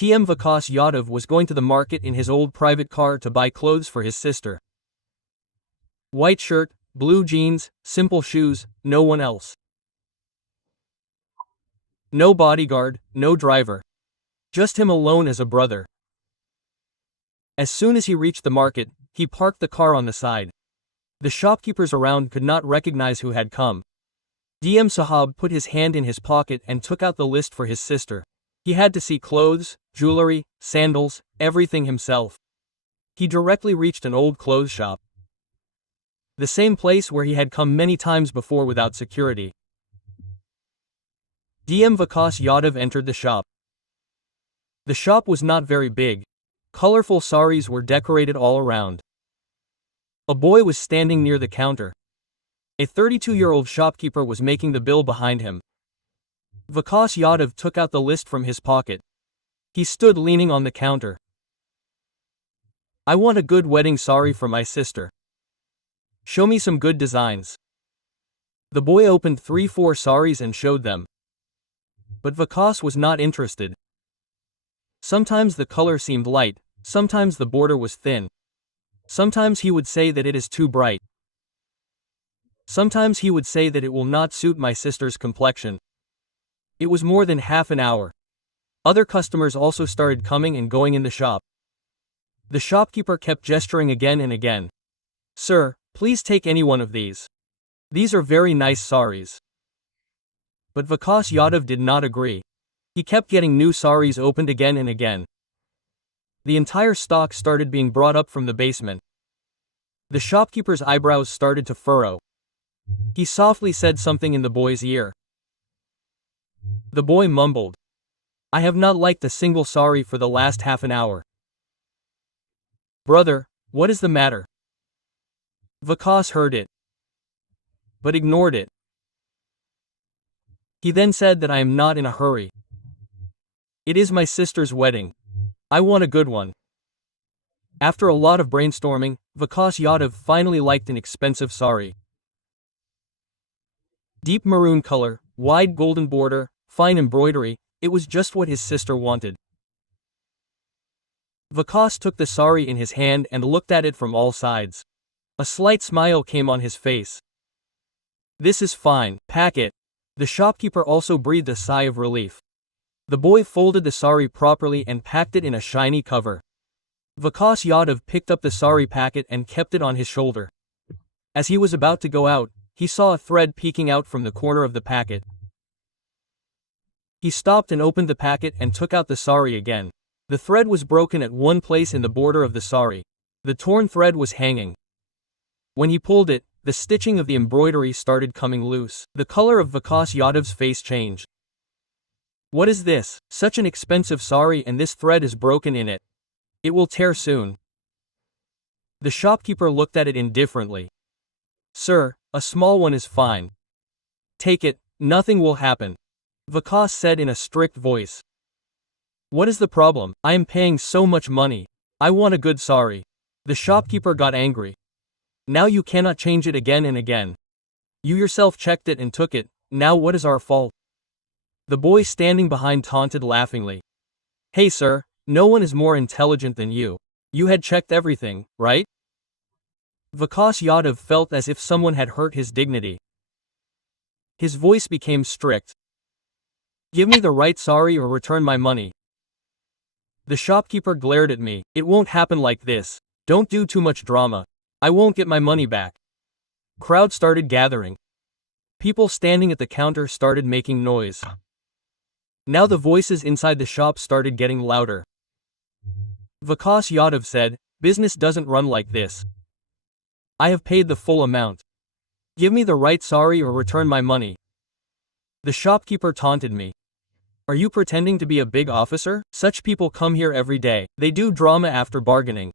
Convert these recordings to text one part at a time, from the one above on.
TM Vikas Yadav was going to the market in his old private car to buy clothes for his sister. White shirt, blue jeans, simple shoes, no one else. No bodyguard, no driver. Just him alone as a brother. As soon as he reached the market, he parked the car on the side. The shopkeepers around could not recognize who had come. DM Sahab put his hand in his pocket and took out the list for his sister. He had to see clothes, jewelry, sandals, everything himself. He directly reached an old clothes shop. The same place where he had come many times before without security. DM Vikas Yadav entered the shop. The shop was not very big. Colorful saris were decorated all around. A boy was standing near the counter. A 32-year-old shopkeeper was making the bill behind him. Vikas Yadav took out the list from his pocket. He stood leaning on the counter. I want a good wedding sari for my sister. Show me some good designs. The boy opened 3-4 saris and showed them. But Vikas was not interested. Sometimes the color seemed light, sometimes the border was thin. Sometimes he would say that it is too bright. Sometimes he would say that it will not suit my sister's complexion. It was more than half an hour. Other customers also started coming and going in the shop. The shopkeeper kept gesturing again and again. Sir, please take any one of these. These are very nice saris. But Vikas Yadav did not agree. He kept getting new saris opened again and again. The entire stock started being brought up from the basement. The shopkeeper's eyebrows started to furrow. He softly said something in the boy's ear. The boy mumbled. I have not liked a single sari for the last half an hour. Brother, what is the matter? Vikas heard it, but ignored it. He then said that I am not in a hurry. It is my sister's wedding. I want a good one. After a lot of brainstorming, Vikas Yadav finally liked an expensive sari. Deep maroon color, wide golden border, fine embroidery, it was just what his sister wanted. Vikas took the sari in his hand and looked at it from all sides. A slight smile came on his face. This is fine, pack it. The shopkeeper also breathed a sigh of relief. The boy folded the sari properly and packed it in a shiny cover. Vikas Yadav picked up the sari packet and kept it on his shoulder. As he was about to go out, he saw a thread peeking out from the corner of the packet. He stopped and opened the packet and took out the sari again. The thread was broken at one place in the border of the sari. The torn thread was hanging. When he pulled it, the stitching of the embroidery started coming loose. The color of Vikas Yadav's face changed. What is this? Such an expensive sari and this thread is broken in it. It will tear soon. The shopkeeper looked at it indifferently. Sir, a small one is fine. Take it, nothing will happen. Vikas said in a strict voice. What is the problem? I am paying so much money. I want a good sari. The shopkeeper got angry. Now you cannot change it again and again. You yourself checked it and took it, now what is our fault? The boy standing behind taunted laughingly. Hey sir, no one is more intelligent than you. You had checked everything, right? Vikas Yadav felt as if someone had hurt his dignity. His voice became strict. Give me the right sari or return my money. The shopkeeper glared at me. It won't happen like this. Don't do too much drama. I won't get my money back. Crowd started gathering. People standing at the counter started making noise. Now the voices inside the shop started getting louder. Vikas Yadav said, business doesn't run like this. I have paid the full amount. Give me the right sari or return my money. The shopkeeper taunted me. Are you pretending to be a big officer? Such people come here every day. They do drama after bargaining.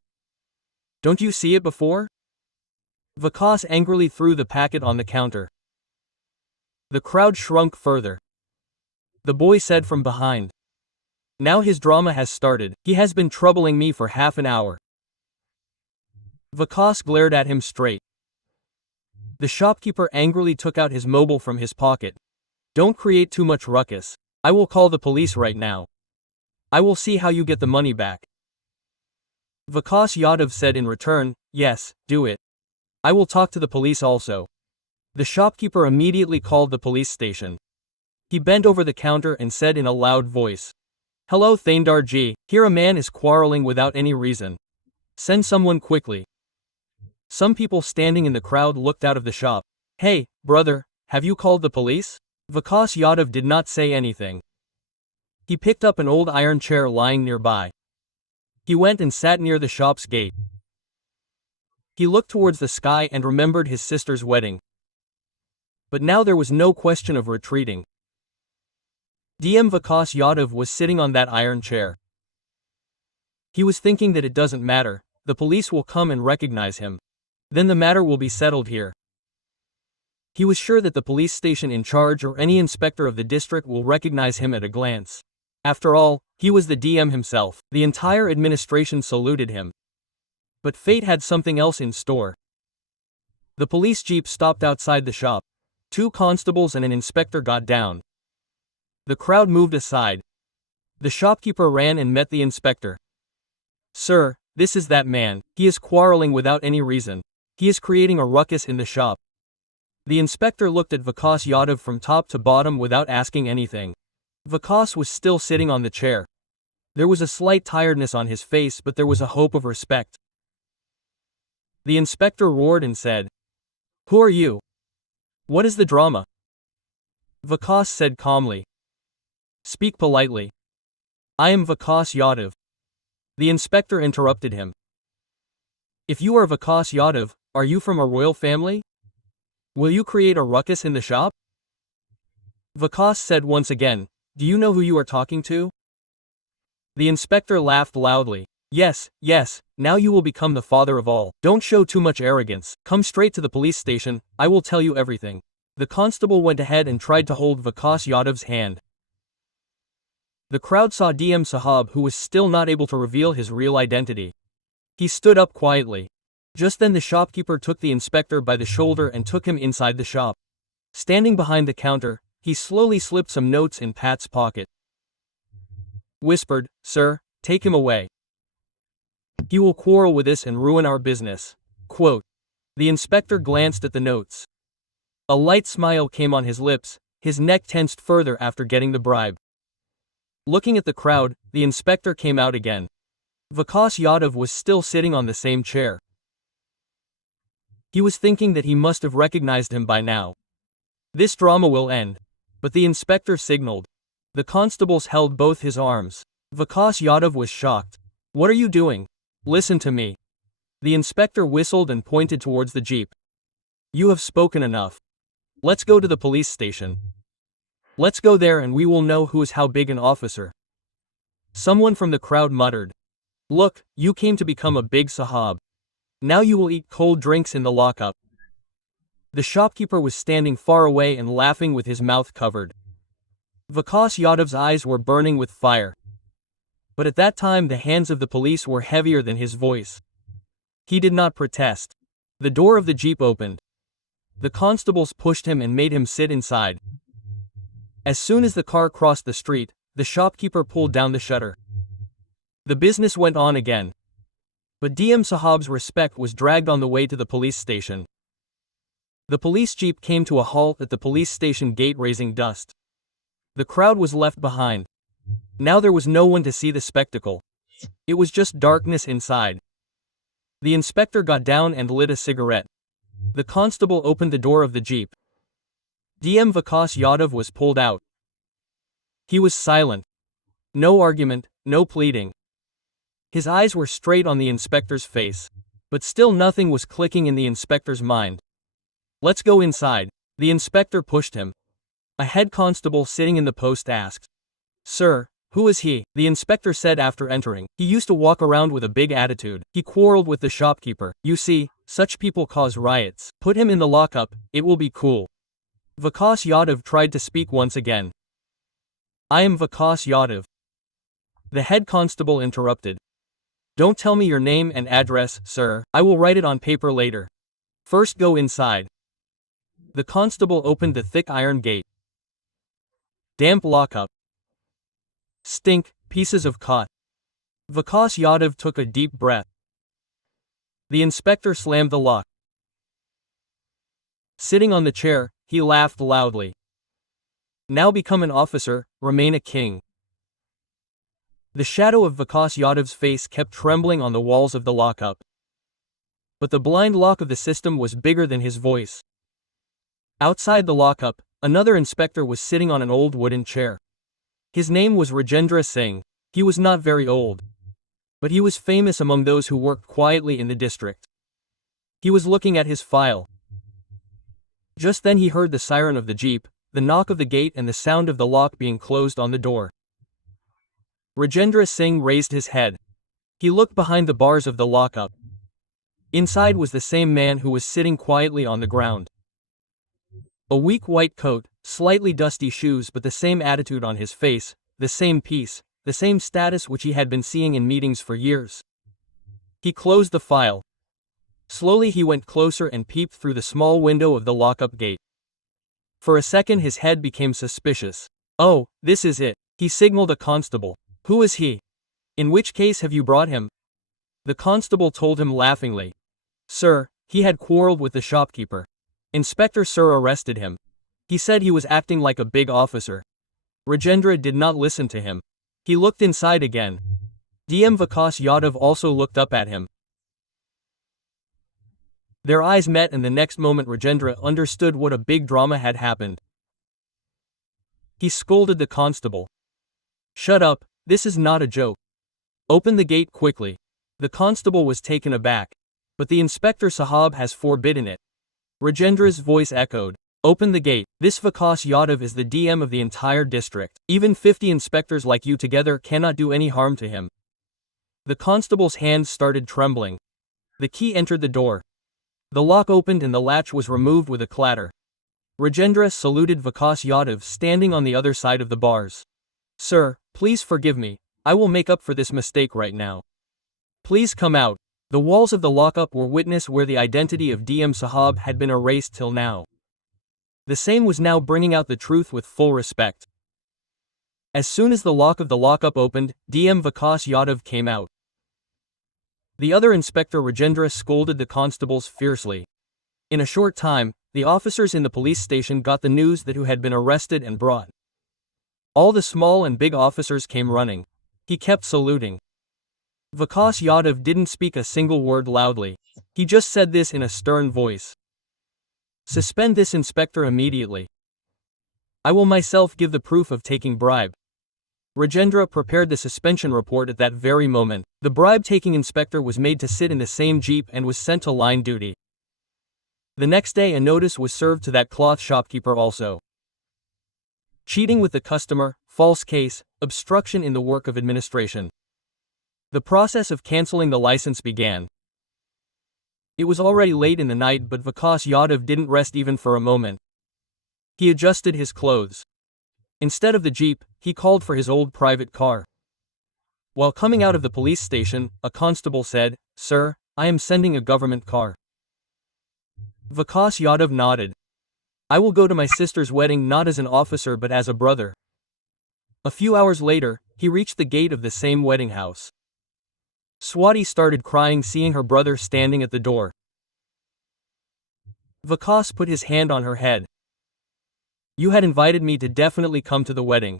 Don't you see it before? Vikas angrily threw the packet on the counter. The crowd shrunk further. The boy said from behind. Now his drama has started. He has been troubling me for half an hour. Vikas glared at him straight. The shopkeeper angrily took out his mobile from his pocket. Don't create too much ruckus. I will call the police right now. I will see how you get the money back. Vikas Yadav said in return, yes, do it. I will talk to the police also. The shopkeeper immediately called the police station. He bent over the counter and said in a loud voice, Hello Thandar ji, here a man is quarreling without any reason. Send someone quickly. Some people standing in the crowd looked out of the shop. Hey, brother, have you called the police? Vikas Yadav did not say anything. He picked up an old iron chair lying nearby. He went and sat near the shop's gate. He looked towards the sky and remembered his sister's wedding. But now there was no question of retreating. DM Vikas Yadav was sitting on that iron chair. He was thinking that it doesn't matter, the police will come and recognize him. Then the matter will be settled here. He was sure that the police station in charge or any inspector of the district will recognize him at a glance. After all, he was the DM himself. The entire administration saluted him. But fate had something else in store. The police jeep stopped outside the shop. 2 constables and an inspector got down. The crowd moved aside. The shopkeeper ran and met the inspector. Sir, this is that man. He is quarreling without any reason. He is creating a ruckus in the shop. The inspector looked at Vikas Yadav from top to bottom without asking anything. Vikas was still sitting on the chair. There was a slight tiredness on his face, but there was a hope of respect. The inspector roared and said, Who are you? What is the drama? Vikas said calmly. Speak politely. I am Vikas Yadav. The inspector interrupted him. If you are Vikas Yadav, are you from a royal family? Will you create a ruckus in the shop? Vikas said once again, Do you know who you are talking to? The inspector laughed loudly. Yes, now you will become the father of all. Don't show too much arrogance. Come straight to the police station, I will tell you everything. The constable went ahead and tried to hold Vikas Yadav's hand. The crowd saw DM Sahab, who was still not able to reveal his real identity. He stood up quietly. Just then the shopkeeper took the inspector by the shoulder and took him inside the shop. Standing behind the counter, he slowly slipped some notes in Pat's pocket. Whispered, Sir, take him away. He will quarrel with us and ruin our business. Quote. The inspector glanced at the notes. A light smile came on his lips, his neck tensed further after getting the bribe. Looking at the crowd, the inspector came out again. Vikas Yadav was still sitting on the same chair. He was thinking that he must have recognized him by now. This drama will end. But the inspector signaled. The constables held both his arms. Vikas Yadav was shocked. What are you doing? Listen to me. The inspector whistled and pointed towards the jeep. You have spoken enough. Let's go to the police station. Let's go there and we will know who is how big an officer. Someone from the crowd muttered. Look, you came to become a big sahab. Now you will eat cold drinks in the lockup. The shopkeeper was standing far away and laughing with his mouth covered. Vikas Yadav's eyes were burning with fire. But at that time the hands of the police were heavier than his voice. He did not protest. The door of the jeep opened. The constables pushed him and made him sit inside. As soon as the car crossed the street, the shopkeeper pulled down the shutter. The business went on again. But DM Sahab's respect was dragged on the way to the police station. The police jeep came to a halt at the police station gate, raising dust. The crowd was left behind. Now there was no one to see the spectacle. It was just darkness inside. The inspector got down and lit a cigarette. The constable opened the door of the jeep. DM Vikas Yadav was pulled out. He was silent. No argument, no pleading. His eyes were straight on the inspector's face. But still nothing was clicking in the inspector's mind. Let's go inside. The inspector pushed him. A head constable sitting in the post asked. Sir, who is he? The inspector said after entering. He used to walk around with a big attitude. He quarreled with the shopkeeper. You see, such people cause riots. Put him in the lockup, it will be cool. Vikas Yadav tried to speak once again. I am Vikas Yadav. The head constable interrupted. Don't tell me your name and address, sir. I will write it on paper later. First go inside. The constable opened the thick iron gate. Damp lockup. Stink, Pieces of cot. Vikas Yadav took a deep breath. The inspector slammed the lock. Sitting on the chair, he laughed loudly. Now become an officer, remain a king. The shadow of Vikas Yadav's face kept trembling on the walls of the lockup. But the blind lock of the system was bigger than his voice. Outside the lockup, another inspector was sitting on an old wooden chair. His name was Rajendra Singh. He was not very old, but he was famous among those who worked quietly in the district. He was looking at his file. Just then he heard the siren of the jeep, the knock of the gate and the sound of the lock being closed on the door. Rajendra Singh raised his head. He looked behind the bars of the lockup. Inside was the same man who was sitting quietly on the ground. A weak white coat, slightly dusty shoes, but the same attitude on his face, the same peace, the same status which he had been seeing in meetings for years. He closed the file. Slowly he went closer and peeped through the small window of the lockup gate. For a second his head became suspicious. Oh, this is it. He signaled a constable. Who is he? In which case have you brought him? The constable told him laughingly. Sir, he had quarreled with the shopkeeper. Inspector Sir arrested him. He said he was acting like a big officer. Rajendra did not listen to him. He looked inside again. DM Vikas Yadav also looked up at him. Their eyes met and the next moment Rajendra understood what a big drama had happened. He scolded the constable. Shut up, this is not a joke. Open the gate quickly. The constable was taken aback. But the Inspector Sahab has forbidden it. Rajendra's voice echoed. Open the gate. This Vikas Yadav is the DM of the entire district. Even 50 inspectors like you together cannot do any harm to him. The constable's hands started trembling. The key entered the door. The lock opened and the latch was removed with a clatter. Rajendra saluted Vikas Yadav standing on the other side of the bars. Sir, please forgive me. I will make up for this mistake right now. Please come out. The walls of the lockup were witness where the identity of DM Sahab had been erased till now. The same was now bringing out the truth with full respect. As soon as the lock of the lockup opened, DM Vikas Yadav came out. The other inspector Rajendra scolded the constables fiercely. In a short time, the officers in the police station got the news that who had been arrested and brought. All the small and big officers came running. He kept saluting. Vikas Yadav didn't speak a single word loudly. He just said this in a stern voice. Suspend this inspector immediately. I will myself give the proof of taking bribe. Rajendra prepared the suspension report at that very moment. The bribe-taking inspector was made to sit in the same jeep and was sent to line duty. The next day a notice was served to that cloth shopkeeper also. Cheating with the customer, false case, obstruction in the work of administration. The process of cancelling the license began. It was already late in the night but Vikas Yadav didn't rest even for a moment. He adjusted his clothes. Instead of the jeep, he called for his old private car. While coming out of the police station, a constable said, Sir, I am sending a government car. Vikas Yadav nodded. I will go to my sister's wedding not as an officer but as a brother. A few hours later, he reached the gate of the same wedding house. Swati started crying seeing her brother standing at the door. Vikas put his hand on her head. You had invited me to definitely come to the wedding.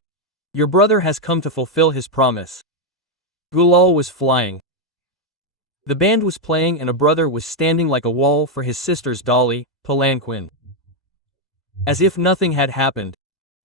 Your brother has come to fulfill his promise. Gulal was flying. The band was playing and a brother was standing like a wall for his sister's dolly, palanquin. As if nothing had happened.